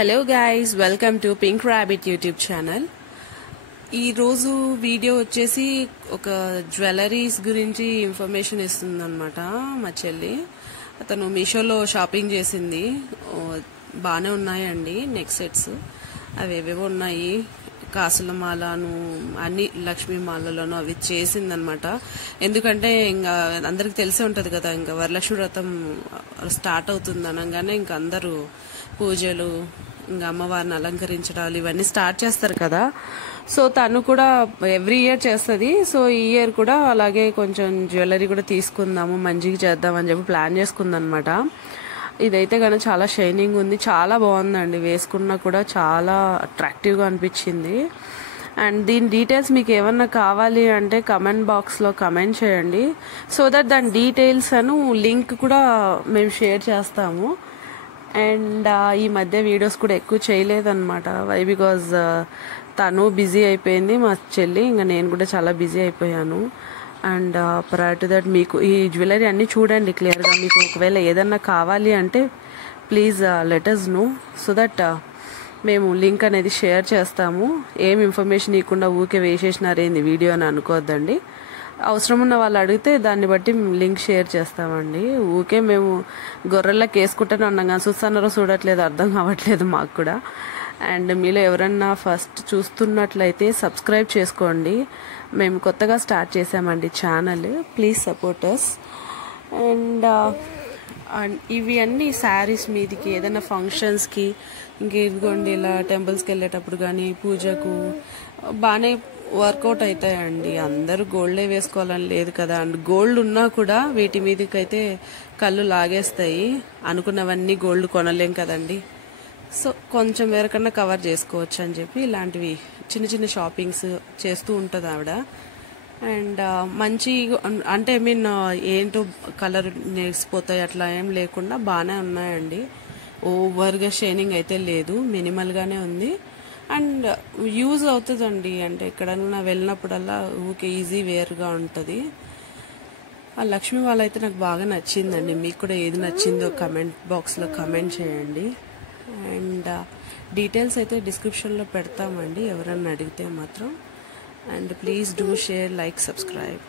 Hello guys, welcome to pink rabbit YouTube channel. ఈ రోజు video వచ్చేసి ఒక జ్యువెలరీస్ గురించి ఇన్ఫర్మేషన్ ఇస్తుంది అనమాట. మా చెల్లి అతను మీషోలో షాపింగ్ చేసింది. బాగానే ఉన్నాయండి నెక్ సెట్స్, అవి ఏవేవో ఉన్నాయి. కాసుల మాలను అన్ని లక్ష్మీ మాలలోనూ అవి చేసిందనమాట. ఎందుకంటే ఇంకా అందరికి తెలిసే ఉంటది కదా, ఇంకా వరలక్ష్మి వ్రతం స్టార్ట్ అవుతుంది అనగానే ఇంకా అందరూ పూజలు, ఇంకా అమ్మవారిని అలంకరించడాలు ఇవన్నీ స్టార్ట్ చేస్తారు కదా. సో తను కూడా ఎవ్రీ ఇయర్ చేస్తుంది. సో ఈ ఇయర్ కూడా అలాగే కొంచెం జ్యువెలరీ కూడా తీసుకుందాము, మంచిగా చేద్దామని చెప్పి ప్లాన్ చేసుకుందనమాట. ఇదైతే కానీ చాలా షైనింగ్ ఉంది, చాలా బాగుందండి. వేసుకున్నా కూడా చాలా అట్రాక్టివ్గా అనిపించింది. అండ్ దీని డీటెయిల్స్ మీకు ఏమన్నా కావాలి అంటే కమెంట్ బాక్స్లో కమెంట్ చేయండి. సో దట్ దాని డీటెయిల్స్ అను లింక్ కూడా మేము షేర్ చేస్తాము. అండ్ ఈ మధ్య వీడియోస్ కూడా ఎక్కువ చేయలేదన్నమాట. వై బికాజ్ తను బిజీ అయిపోయింది, మా చెల్లి, ఇంకా నేను కూడా చాలా బిజీ అయిపోయాను. అండ్ ప్రయర్ టు దట్ మీకు ఈ జ్యువెలరీ అన్నీ చూడండి క్లియర్గా. మీకు ఒకవేళ ఏదన్నా కావాలి అంటే please let us know, so that మేము లింక్ అనేది షేర్ చేస్తాము. ఏం ఇన్ఫర్మేషన్ ఇవ్వకుండా ఊకే వేసేసినారేంది వీడియో అని అనుకోవద్దండి. అవసరం ఉన్న వాళ్ళు అడిగితే దాన్ని బట్టి లింక్ షేర్ చేస్తామండి. ఊకే మేము గొర్రెల్లోకి వేసుకుంటూనే ఉన్నాం కానీ చూస్తున్నారో చూడట్లేదు అర్థం కావట్లేదు మాకు కూడా. అండ్ మీలో ఎవరన్నా ఫస్ట్ చూస్తున్నట్లయితే సబ్స్క్రైబ్ చేసుకోండి. మేము కొత్తగా స్టార్ట్ చేసామండి channel, please support us. And ఇవి అన్ని శారీస్ మీదికి ఏదైనా ఫంక్షన్స్కి, ఇంక ఇదిగోండి ఇలా టెంపుల్స్కి వెళ్ళేటప్పుడు కానీ పూజకు బాగానే వర్కౌట్ అవుతాయండి. అందరూ గోల్డే వేసుకోవాలని లేదు కదా. అండ్ గోల్డ్ ఉన్నా కూడా వీటి మీదకైతే కళ్ళు లాగేస్తాయి. అనుకున్నవన్నీ గోల్డ్ కొనలేం కదండి. సో కొంచెం వేరకన్నా కవర్ చేసుకోవచ్చు అని చెప్పి ఇలాంటివి చిన్న చిన్న షాపింగ్స్ చేస్తూ ఉంటుంది ఆవిడ. అండ్ మంచి అంటే ఏంటో కలర్ నేర్చిపోతాయి అట్లా ఏం లేకుండా బాగానే ఉన్నాయండి. ఓవర్గా షైనింగ్ అయితే లేదు, మినిమల్గానే ఉంది. అండ్ యూజ్ అవుతుందండి. అంటే ఎక్కడన్నా వెళ్ళినప్పుడల్లా ఊకే ఈజీ వేర్గా ఉంటుంది. ఆ లక్ష్మి వాళ్ళైతే నాకు బాగా నచ్చిందండి. మీకు కూడా ఏది నచ్చిందో కమెంట్ బాక్స్లో కమెంట్ చేయండి. అండ్ డీటెయిల్స్ అయితే డిస్క్రిప్షన్లో పెడతామండి ఎవరన్నా అడిగితే మాత్రం. And please do share, like, subscribe.